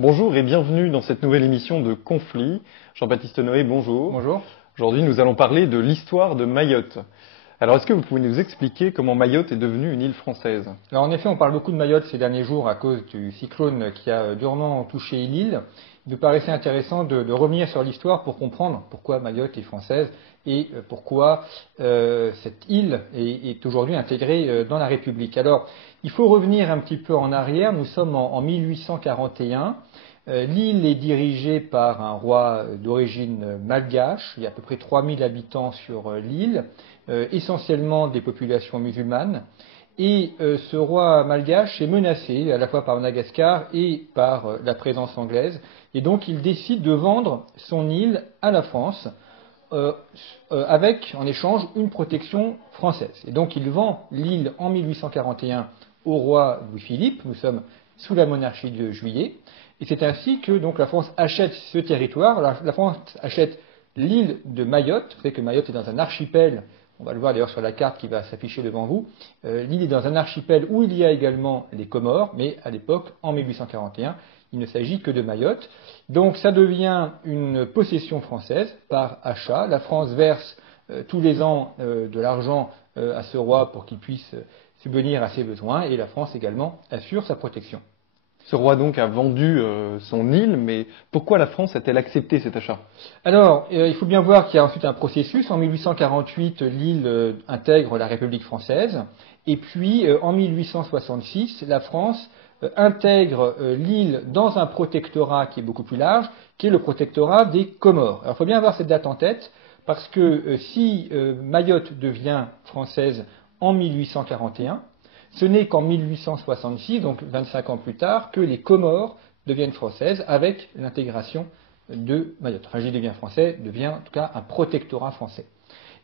Bonjour et bienvenue dans cette nouvelle émission de Conflit. Jean-Baptiste Noé, bonjour. Bonjour. Aujourd'hui, nous allons parler de l'histoire de Mayotte. Alors, est-ce que vous pouvez nous expliquer comment Mayotte est devenue une île française? Alors en effet, on parle beaucoup de Mayotte ces derniers jours à cause du cyclone qui a durement touché l'île. Il nous paraissait intéressant de revenir sur l'histoire pour comprendre pourquoi Mayotte est française et pourquoi cette île est aujourd'hui intégrée dans la République. Alors, il faut revenir un petit peu en arrière. Nous sommes en 1841. L'île est dirigée par un roi d'origine malgache. Il y a à peu près 3000 habitants sur l'île, essentiellement des populations musulmanes. Et ce roi malgache est menacé à la fois par Madagascar et par la présence anglaise. Et donc il décide de vendre son île à la France avec en échange une protection française. Et donc il vend l'île en 1841 au roi Louis-Philippe. Nous sommes sous la monarchie de Juillet. Et c'est ainsi que donc la France achète ce territoire. La France achète l'île de Mayotte. Vous savez que Mayotte est dans un archipel. On va le voir d'ailleurs sur la carte qui va s'afficher devant vous. L'île est dans un archipel où il y a également les Comores, mais à l'époque, en 1841, il ne s'agit que de Mayotte. Donc ça devient une possession française par achat. La France verse tous les ans de l'argent à ce roi pour qu'il puisse subvenir à ses besoins, et la France également assure sa protection. Ce roi donc a vendu son île, mais pourquoi la France a-t-elle accepté cet achat? Alors, il faut bien voir qu'il y a ensuite un processus. En 1848, l'île intègre la République française, et puis en 1866, la France intègre l'île dans un protectorat qui est beaucoup plus large, qui est le protectorat des Comores. Alors, il faut bien avoir cette date en tête, parce que si Mayotte devient française en 1841, ce n'est qu'en 1866, donc 25 ans plus tard, que les Comores deviennent françaises avec l'intégration de Mayotte. Enfin, j'y devient français, devient en tout cas un protectorat français.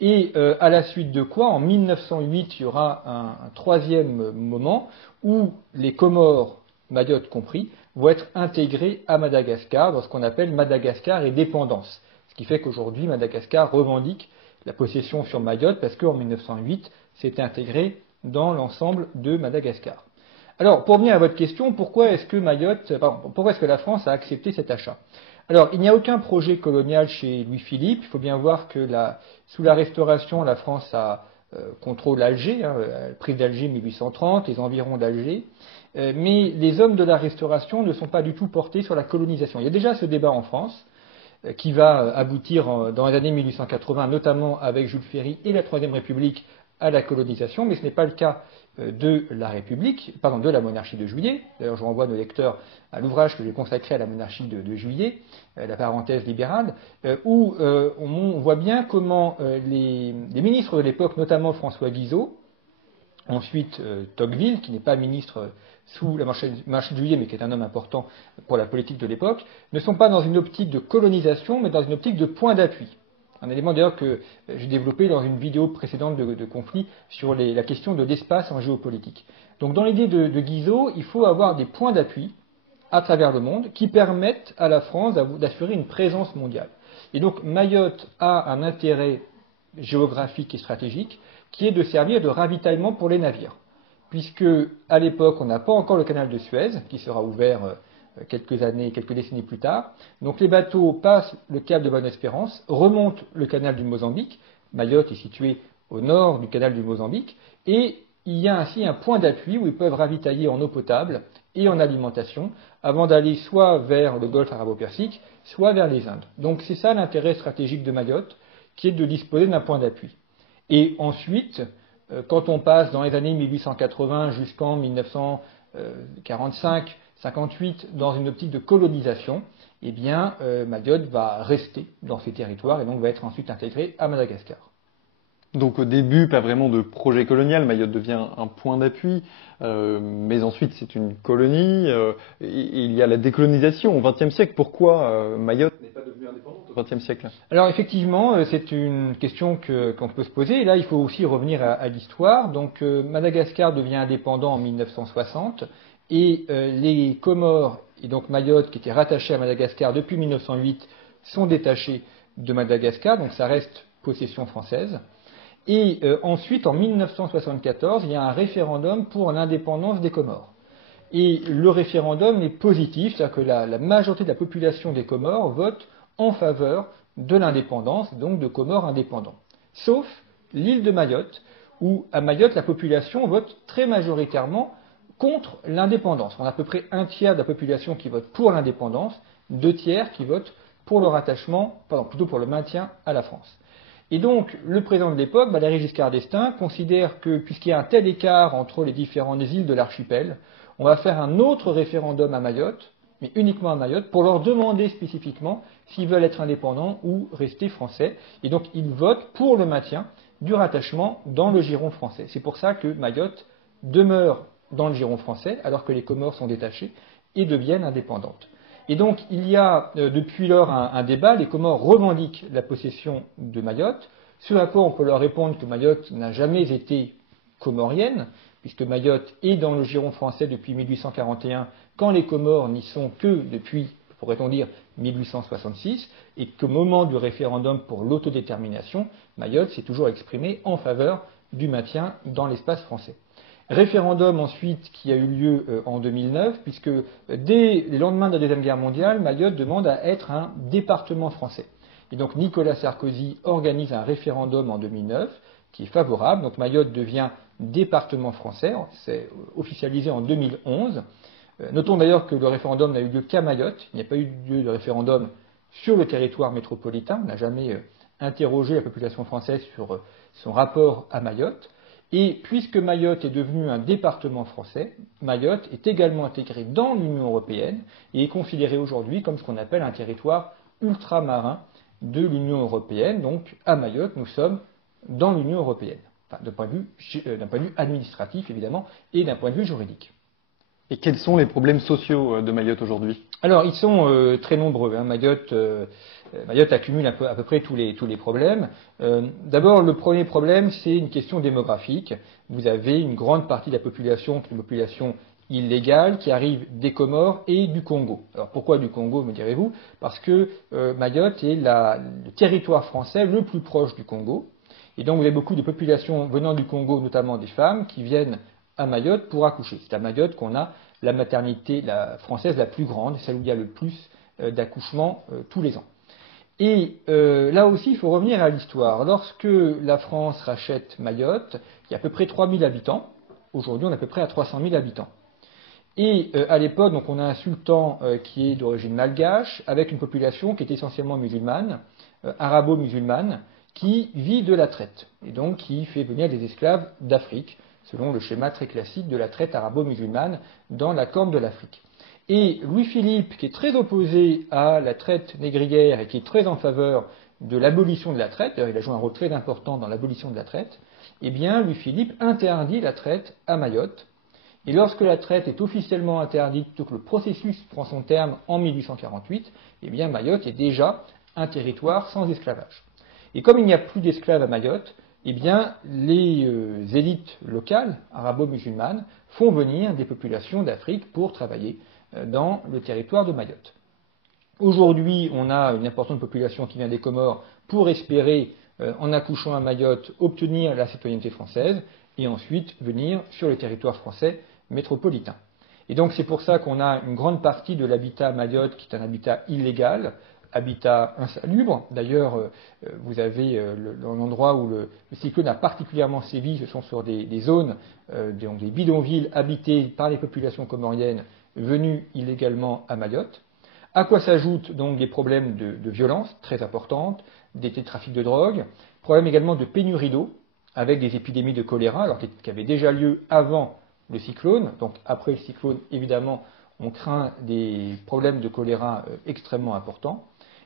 Et à la suite de quoi, en 1908, il y aura un troisième moment où les Comores, Mayotte compris, vont être intégrés à Madagascar dans ce qu'on appelle Madagascar et dépendance. Ce qui fait qu'aujourd'hui, Madagascar revendique la possession sur Mayotte parce qu'en 1908, c'était intégré dans l'ensemble de Madagascar. Alors, pour revenir à votre question, pourquoi est-ce que la France a accepté cet achat? Alors, il n'y a aucun projet colonial chez Louis-Philippe. Il faut bien voir que sous la Restauration, la France contrôle Alger, prise d'Alger 1830, les environs d'Alger. Mais les hommes de la Restauration ne sont pas du tout portés sur la colonisation. Il y a déjà ce débat en France qui va aboutir dans les années 1880, notamment avec Jules Ferry et la Troisième République, à la colonisation, mais ce n'est pas le cas de la monarchie de Juillet. D'ailleurs, je renvoie nos lecteurs à l'ouvrage que j'ai consacré à la monarchie de Juillet, la parenthèse libérale, où on voit bien comment les ministres de l'époque, notamment François Guizot, ensuite Tocqueville, qui n'est pas ministre sous la monarchie de Juillet, mais qui est un homme important pour la politique de l'époque, ne sont pas dans une optique de colonisation, mais dans une optique de point d'appui. Un élément d'ailleurs que j'ai développé dans une vidéo précédente de conflit sur la question de l'espace en géopolitique. Donc dans l'idée de Guizot, il faut avoir des points d'appui à travers le monde qui permettent à la France d'assurer une présence mondiale. Et donc Mayotte a un intérêt géographique et stratégique qui est de servir de ravitaillement pour les navires. Puisque à l'époque, on n'a pas encore le canal de Suez qui sera ouvert quelques décennies plus tard. Donc les bateaux passent le cap de Bonne-Espérance, remontent le canal du Mozambique. Mayotte est situé au nord du canal du Mozambique. Et il y a ainsi un point d'appui où ils peuvent ravitailler en eau potable et en alimentation avant d'aller soit vers le golfe arabo-persique, soit vers les Indes. Donc c'est ça l'intérêt stratégique de Mayotte, qui est de disposer d'un point d'appui. Et ensuite, quand on passe dans les années 1880 jusqu'en 1945, 58 dans une optique de colonisation, eh bien Mayotte va rester dans ces territoires et donc va être ensuite intégrée à Madagascar. Donc au début, pas vraiment de projet colonial, Mayotte devient un point d'appui, mais ensuite c'est une colonie, et il y a la décolonisation au XXe siècle. Pourquoi Mayotte n'est pas devenue indépendante au XXe siècle? Alors effectivement, c'est une question qu'on peut se poser, et là il faut aussi revenir à l'histoire. Donc Madagascar devient indépendant en 1960, et les Comores, et donc Mayotte, qui étaient rattachés à Madagascar depuis 1908, sont détachés de Madagascar, donc ça reste possession française. Et ensuite, en 1974, il y a un référendum pour l'indépendance des Comores. Et le référendum est positif, c'est-à-dire que la majorité de la population des Comores vote en faveur de l'indépendance, donc de Comores indépendants. Sauf l'île de Mayotte, où à Mayotte, la population vote très majoritairement contre l'indépendance. On a à peu près un tiers de la population qui vote pour l'indépendance, deux tiers qui votent pour le rattachement, pardon, plutôt pour le maintien à la France. Et donc, le président de l'époque, Valéry Giscard d'Estaing, considère que, puisqu'il y a un tel écart entre les différentes îles de l'archipel, on va faire un autre référendum à Mayotte, mais uniquement à Mayotte, pour leur demander spécifiquement s'ils veulent être indépendants ou rester français. Et donc, ils votent pour le maintien du rattachement dans le giron français. C'est pour ça que Mayotte demeure dans le giron français, alors que les Comores sont détachées et deviennent indépendantes. Et donc, il y a depuis lors un débat. Les Comores revendiquent la possession de Mayotte. Ce à quoi on peut leur répondre que Mayotte n'a jamais été comorienne, puisque Mayotte est dans le giron français depuis 1841, quand les Comores n'y sont que depuis, pourrait-on dire, 1866, et qu'au moment du référendum pour l'autodétermination, Mayotte s'est toujours exprimée en faveur du maintien dans l'espace français. Référendum ensuite qui a eu lieu en 2009, puisque dès le lendemain de la Deuxième Guerre mondiale, Mayotte demande à être un département français. Et donc Nicolas Sarkozy organise un référendum en 2009 qui est favorable. Donc Mayotte devient département français, c'est officialisé en 2011. Notons d'ailleurs que le référendum n'a eu lieu qu'à Mayotte, il n'y a pas eu lieu de référendum sur le territoire métropolitain, on n'a jamais interrogé la population française sur son rapport à Mayotte. Et puisque Mayotte est devenu un département français, Mayotte est également intégré dans l'Union européenne et est considéré aujourd'hui comme ce qu'on appelle un territoire ultramarin de l'Union européenne. Donc à Mayotte, nous sommes dans l'Union européenne, enfin, d'un point de vue administratif évidemment et d'un point de vue juridique. Et quels sont les problèmes sociaux de Mayotte aujourd'hui? Alors, ils sont très nombreux. Hein. Mayotte accumule à peu près tous les problèmes. D'abord, le premier problème, c'est une question démographique. Vous avez une grande partie de la population, qui est une population illégale, qui arrive des Comores et du Congo. Alors, pourquoi du Congo, me direz-vous? Parce que Mayotte est le territoire français le plus proche du Congo. Et donc, vous avez beaucoup de populations venant du Congo, notamment des femmes, qui viennent à Mayotte pour accoucher. C'est à Mayotte qu'on a la maternité française la plus grande, celle où il y a le plus d'accouchements tous les ans. Et là aussi, il faut revenir à l'histoire. Lorsque la France rachète Mayotte, il y a à peu près 3000 habitants. Aujourd'hui, on est à peu près à 300 000 habitants. Et à l'époque, donc, on a un sultan qui est d'origine malgache, avec une population qui est essentiellement musulmane, arabo-musulmane, qui vit de la traite, et donc qui fait venir des esclaves d'Afrique, selon le schéma très classique de la traite arabo-musulmane dans la Corne de l'Afrique. Et Louis-Philippe, qui est très opposé à la traite négrière et qui est très en faveur de l'abolition de la traite, d'ailleurs il a joué un rôle très important dans l'abolition de la traite, eh bien Louis-Philippe interdit la traite à Mayotte. Et lorsque la traite est officiellement interdite, plutôt que le processus prend son terme en 1848, eh bien Mayotte est déjà un territoire sans esclavage. Et comme il n'y a plus d'esclaves à Mayotte, eh bien, les élites locales, arabo-musulmanes, font venir des populations d'Afrique pour travailler dans le territoire de Mayotte. Aujourd'hui, on a une importante population qui vient des Comores pour espérer, en accouchant à Mayotte, obtenir la citoyenneté française et ensuite venir sur le territoire français métropolitain. Et donc, c'est pour ça qu'on a une grande partie de l'habitat à Mayotte qui est un habitat illégal, habitat insalubre. D'ailleurs, vous avez l'endroit où le cyclone a particulièrement sévi, ce sont sur des zones, donc des bidonvilles habités par les populations comoriennes venues illégalement à Mayotte. À quoi s'ajoutent donc des problèmes de violence très importantes, des trafics de drogue, problème également de pénurie d'eau, avec des épidémies de choléra, alors qui avaient déjà lieu avant le cyclone. Donc après le cyclone, évidemment, on craint des problèmes de choléra extrêmement importants.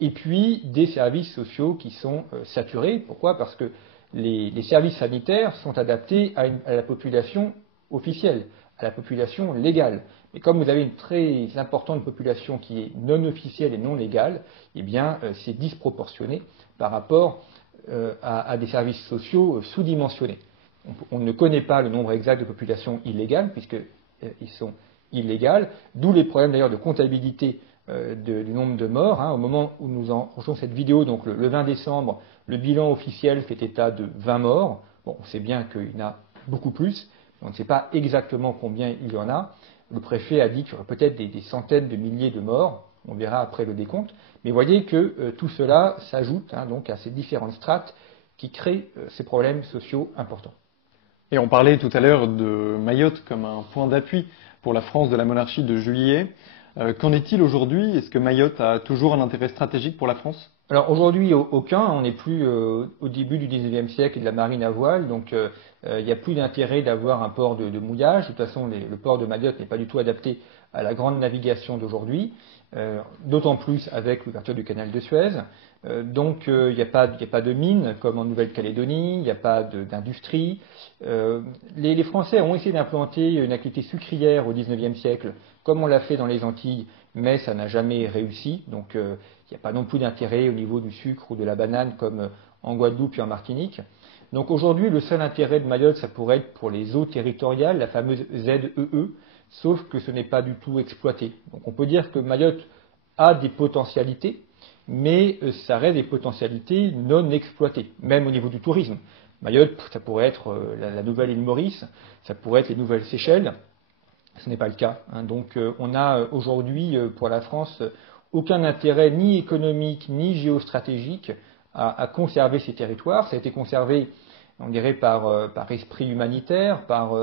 Et puis des services sociaux qui sont saturés. Pourquoi? Parce que les services sanitaires sont adaptés à la population officielle, à la population légale. Mais comme vous avez une très importante population qui est non officielle et non légale, eh bien c'est disproportionné par rapport à des services sociaux sous-dimensionnés. On ne connaît pas le nombre exact de populations illégales, puisqu'ils sont illégales, d'où les problèmes d'ailleurs de comptabilité du nombre de morts. Au moment où nous enregistrons cette vidéo, donc le 20 décembre, le bilan officiel fait état de 20 morts. Bon, on sait bien qu'il y en a beaucoup plus, on ne sait pas exactement combien il y en a. Le préfet a dit qu'il y aurait peut-être des centaines de milliers de morts. On verra après le décompte. Mais voyez que tout cela s'ajoute donc à ces différentes strates qui créent ces problèmes sociaux importants. Et on parlait tout à l'heure de Mayotte comme un point d'appui pour la France de la monarchie de Juillet. Qu'en est-il aujourd'hui? Est-ce que Mayotte a toujours un intérêt stratégique pour la France? Alors aujourd'hui, aucun. On n'est plus au début du 19e siècle et de la marine à voile, donc il n'y a plus d'intérêt d'avoir un port de mouillage. De toute façon, le port de Mayotte n'est pas du tout adapté à la grande navigation d'aujourd'hui, d'autant plus avec l'ouverture du canal de Suez. Donc il n'y a pas de mines comme en Nouvelle-Calédonie, il n'y a pas d'industrie. Les Français ont essayé d'implanter une activité sucrière au 19e siècle, comme on l'a fait dans les Antilles, mais ça n'a jamais réussi. Donc il n'y a pas non plus d'intérêt au niveau du sucre ou de la banane comme en Guadeloupe et en Martinique. Donc aujourd'hui, le seul intérêt de Mayotte, ça pourrait être pour les eaux territoriales, la fameuse ZEE, sauf que ce n'est pas du tout exploité. Donc on peut dire que Mayotte a des potentialités, mais ça reste des potentialités non exploitées, même au niveau du tourisme. Mayotte, ça pourrait être la nouvelle île Maurice, ça pourrait être les nouvelles Seychelles. Ce n'est pas le cas. Donc on a aujourd'hui pour la France aucun intérêt ni économique ni géostratégique à conserver ces territoires. Ça a été conservé, on dirait, par esprit humanitaire, par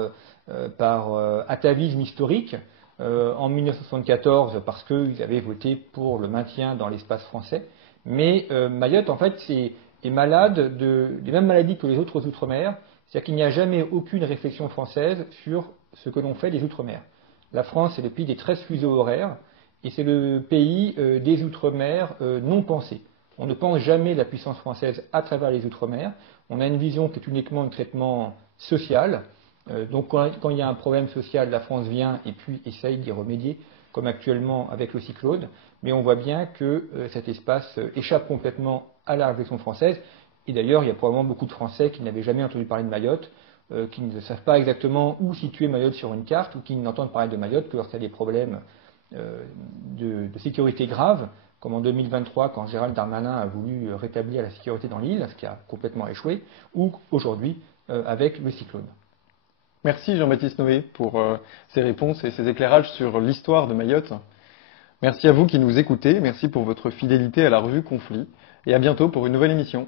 atavisme historique. En 1974 parce qu'ils avaient voté pour le maintien dans l'espace français. Mais Mayotte, en fait, est malade des mêmes maladies que les autres Outre-mer. C'est-à-dire qu'il n'y a jamais aucune réflexion française sur ce que l'on fait des Outre-mer. La France est le pays des 13 fuseaux horaires et c'est le pays des Outre-mer non pensés. On ne pense jamais la puissance française à travers les Outre-mer. On a une vision qui est uniquement de traitement social. Donc quand il y a un problème social, la France vient et puis essaye d'y remédier, comme actuellement avec le cyclone. Mais on voit bien que cet espace échappe complètement à la réflexion française. Et d'ailleurs, il y a probablement beaucoup de Français qui n'avaient jamais entendu parler de Mayotte, qui ne savent pas exactement où situer Mayotte sur une carte, ou qui n'entendent parler de Mayotte que lorsqu'il y a des problèmes de sécurité graves, comme en 2023 quand Gérald Darmanin a voulu rétablir la sécurité dans l'île, ce qui a complètement échoué, ou aujourd'hui avec le cyclone. Merci Jean-Baptiste Noé pour ces réponses et ces éclairages sur l'histoire de Mayotte. Merci à vous qui nous écoutez, merci pour votre fidélité à la revue Conflit, et à bientôt pour une nouvelle émission.